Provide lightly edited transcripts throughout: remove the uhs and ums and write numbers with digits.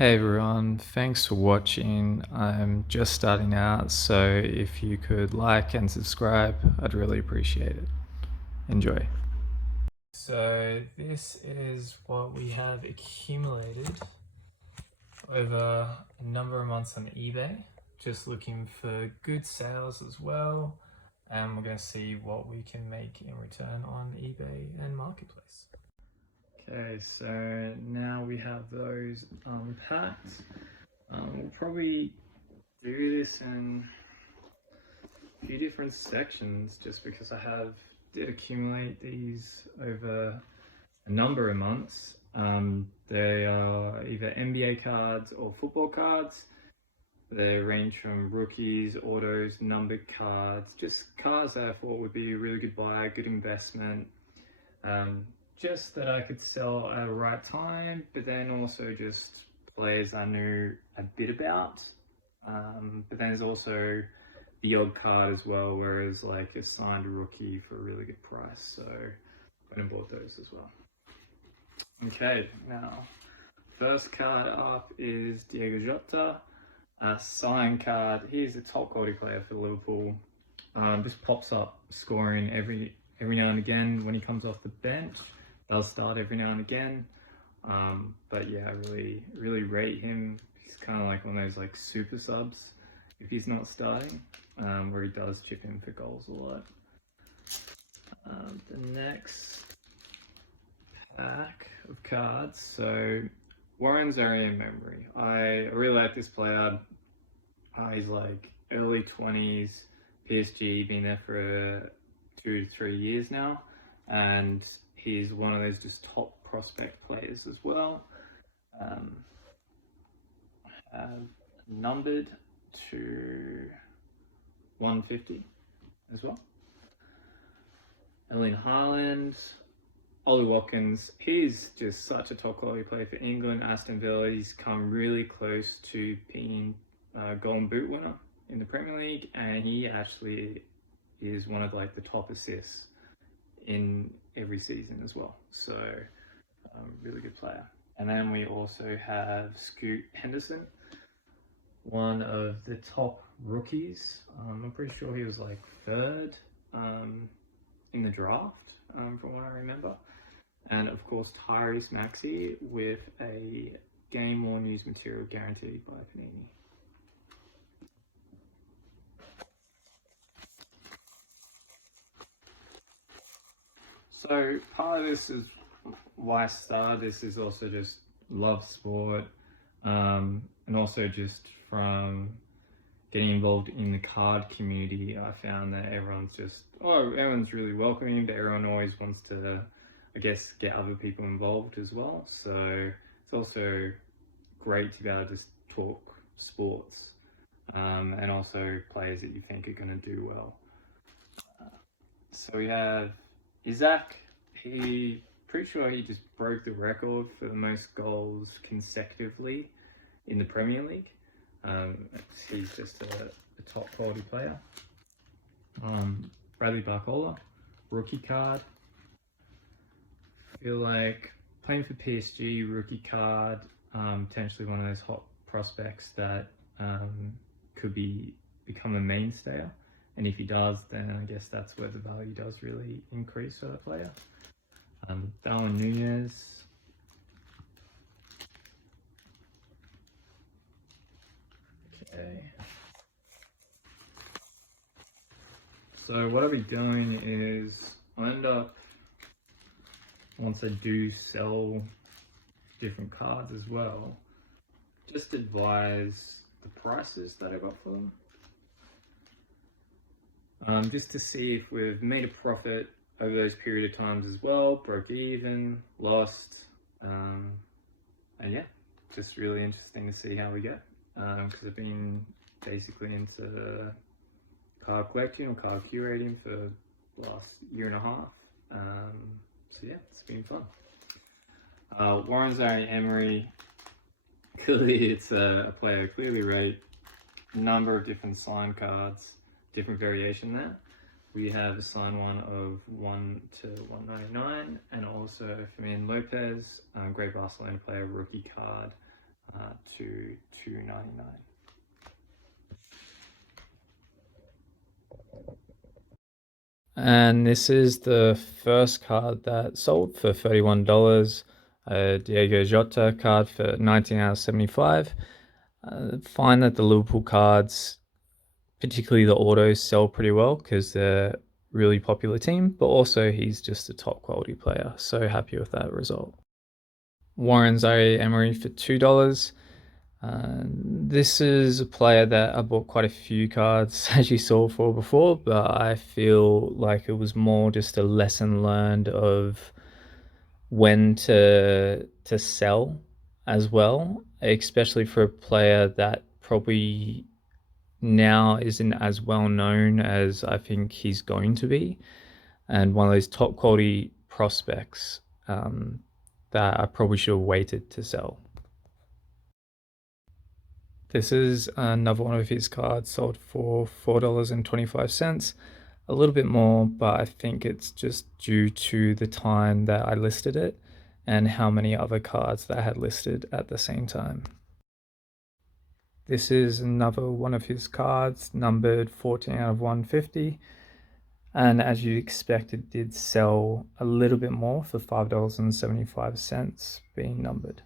Hey everyone, thanks for watching. I'm just starting out, so if you could like and subscribe, I'd really appreciate it. Enjoy. So this is what we have accumulated over a number of months on eBay, just looking for good sales as well, and we're going to see what we can make in return on eBay and Marketplace. Okay, so now we have those unpacked. We'll probably do this in a few different sections just because I did accumulate these over a number of months. They are either NBA cards or football cards. They range from rookies, autos, numbered cards, just cards that I thought would be a really good buy, good investment. Just that I could sell at the right time, but then also just players I knew a bit about. But then there's also the odd card as well, whereas like a signed rookie for a really good price. So I went and bought those as well. Okay, now first card up is Diogo Jota, a signed card. He's a top quality player for Liverpool. Just pops up scoring every now and again when he comes off the bench. Does start every now and again, but yeah, I really rate him. He's kind of like one of those like super subs if he's not starting, where he does chip in for goals a lot. The next pack of cards, so Warren Zaïre-Emery. I really like this player. He's like early 20s, PSG, been there for 2 to 3 years now, and he's one of those just top prospect players as well. Numbered to 150 as well. Erling Haaland, Ollie Watkins. He's just such a top quality player for England. Aston Villa, he's come really close to being a Golden Boot winner in the Premier League, and he actually is one of like the top assists in every season as well. So really good player. And then we also have Scoot Henderson, one of the top rookies. I'm pretty sure he was like third in the draft from what I remember. And of course Tyrese Maxey with a game worn used material guaranteed by Panini. So part of this is why I started this is also just love sport, and also just from getting involved in the card community, I found that everyone's really welcoming, but everyone always wants to, I guess, get other people involved as well. So it's also great to be able to just talk sports, and also players that you think are going to do well. So we have Isak. Pretty sure he just broke the record for the most goals consecutively in the Premier League. He's just a top quality player. Barcola, rookie card. Feel like playing for PSG, rookie card, potentially one of those hot prospects that could become a mainstay. And if he does, then I guess that's where the value does really increase for that player. Darwin Núñez. Okay. So what I'll be doing is I'll end up, once I do sell different cards as well, just advise the prices that I got for them. Just to see if we've made a profit over those period of times as well, broke even, lost, and yeah, just really interesting to see how we go, because I've been basically into card collecting or card curating for the last year and a half, so yeah, it's been fun. Warren Zaïre-Emery, clearly it's a player clearly rate, number of different signed cards, different variation there. We have a signed one of 1 to 199, and also Fermín López, great Barcelona player, rookie card, to $2.99. And this is the first card that sold for $31. Diogo Jota card for 19 out of 75. Find that the Liverpool cards, particularly the autos, sell pretty well because they're really popular team, but also he's just a top quality player. So happy with that result. Warren Zaïre-Emery for $2. This is a player that I bought quite a few cards, as you saw, for before, but I feel like it was more just a lesson learned of when to sell as well, especially for a player that probably now isn't as well known as I think he's going to be, and one of those top quality prospects that I probably should have waited to sell. This is another one of his cards, sold for $4.25. A little bit more, but I think it's just due to the time that I listed it and how many other cards that I had listed at the same time. This is another one of his cards, numbered 14 out of 150. And as you'd expect, it did sell a little bit more for $5.75 being numbered.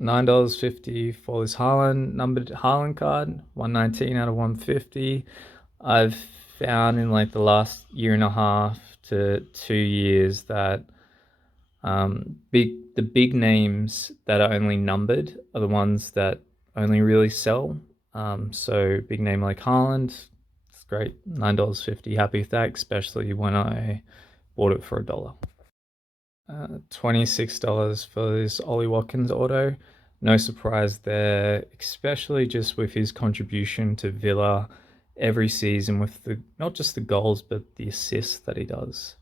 $9.50 for this Haaland, numbered Haaland card, 119 out of 150. I've found in like the last year and a half to 2 years that the big names that are only numbered are the ones that only really sell. So big name like Haaland, it's great, $9.50, happy with that, especially when I bought it for $1. $26 for this Ollie Watkins auto. No surprise there, especially just with his contribution to Villa every season, with the not just the goals but the assists that he does,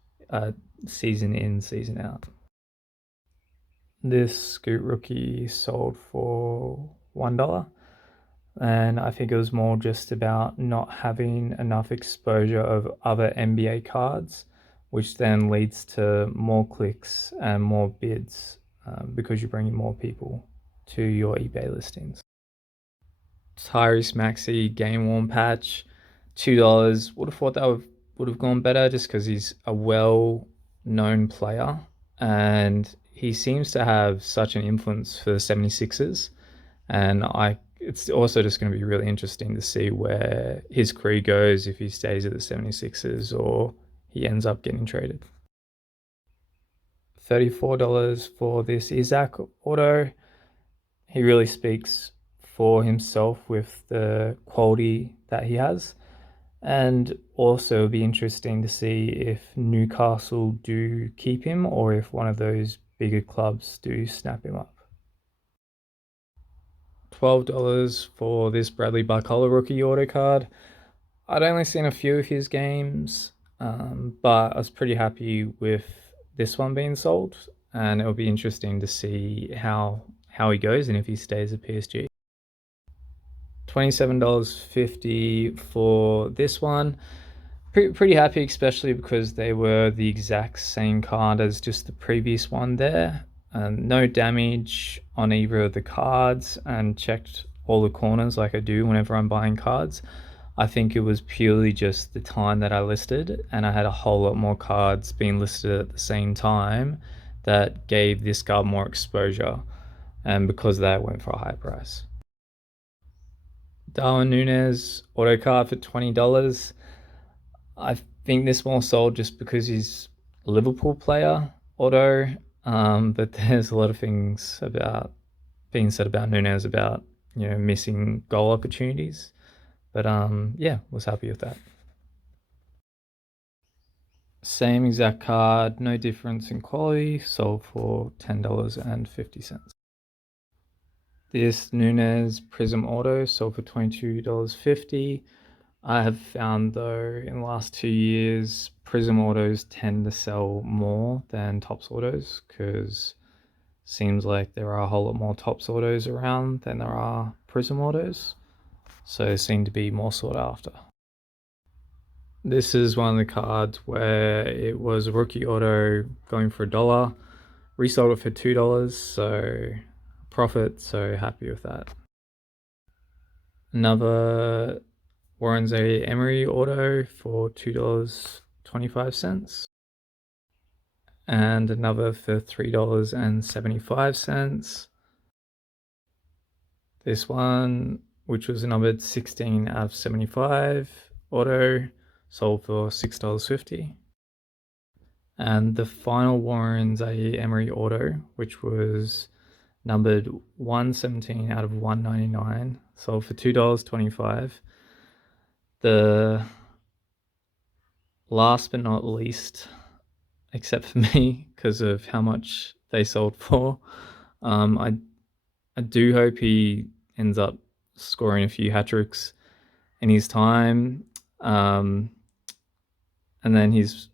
season in, season out. This Scoot rookie sold for $1, and I think it was more just about not having enough exposure of other NBA cards, which then leads to more clicks and more bids because you're bringing more people to your eBay listings. Tyrese Maxey game worn patch, $2. Would have thought that would have gone better just because he's a well-known player and he seems to have such an influence for the 76ers. And it's also just going to be really interesting to see where his career goes, if he stays at the 76ers or he ends up getting traded. $34 for this Isak auto. He really speaks for himself with the quality that he has. And also it'll be interesting to see if Newcastle do keep him or if one of those bigger clubs do snap him up. $12 for this Bradley Barcola rookie auto card. I'd only seen a few of his games, but I was pretty happy with this one being sold, and it'll be interesting to see how he goes and if he stays at PSG. $27.50 for this one. Pretty happy, especially because they were the exact same card as just the previous one there. No damage on either of the cards, and checked all the corners like I do whenever I'm buying cards. I think it was purely just the time that I listed, and I had a whole lot more cards being listed at the same time that gave this card more exposure, and because of that, it went for a high price. Darwin Núñez auto card for $20. I think this one sold just because he's a Liverpool player auto, but there's a lot of things about being said about Núñez about missing goal opportunities. But yeah, was happy with that. Same exact card, no difference in quality, sold for $10.50. This Núñez Prizm Auto sold for $22.50. I have found though in the last 2 years, Prizm Autos tend to sell more than Topps Autos because it seems like there are a whole lot more Topps Autos around than there are Prizm Autos. So they seem to be more sought after. This is one of the cards where it was a rookie auto going for $1. Resold it for $2, so profit, so happy with that. Another Warren Zaïre-Emery auto for $2.25. And another for $3.75. This one, which was numbered 16 out of 75 auto, sold for $6.50. And the final Warren Zaïre-Emery auto, which was numbered 117 out of 199, sold for $2.25. The last but not least, except for me, because of how much they sold for, I do hope he ends up scoring a few hat-tricks in his time, and then his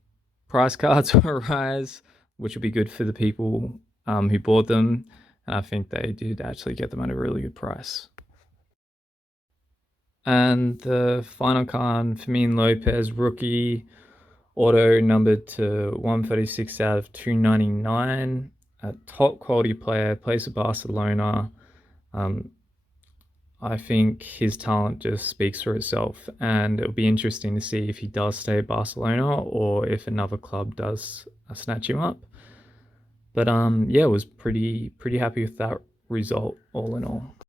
price cards will rise, which will be good for the people who bought them, and I think they did actually get them at a really good price. And the final card, Fermín López, rookie, auto numbered to 136 out of 299. A top quality player, plays for Barcelona. I think his talent just speaks for itself, and it'll be interesting to see if he does stay at Barcelona or if another club does snatch him up. But yeah, was pretty happy with that result all in all.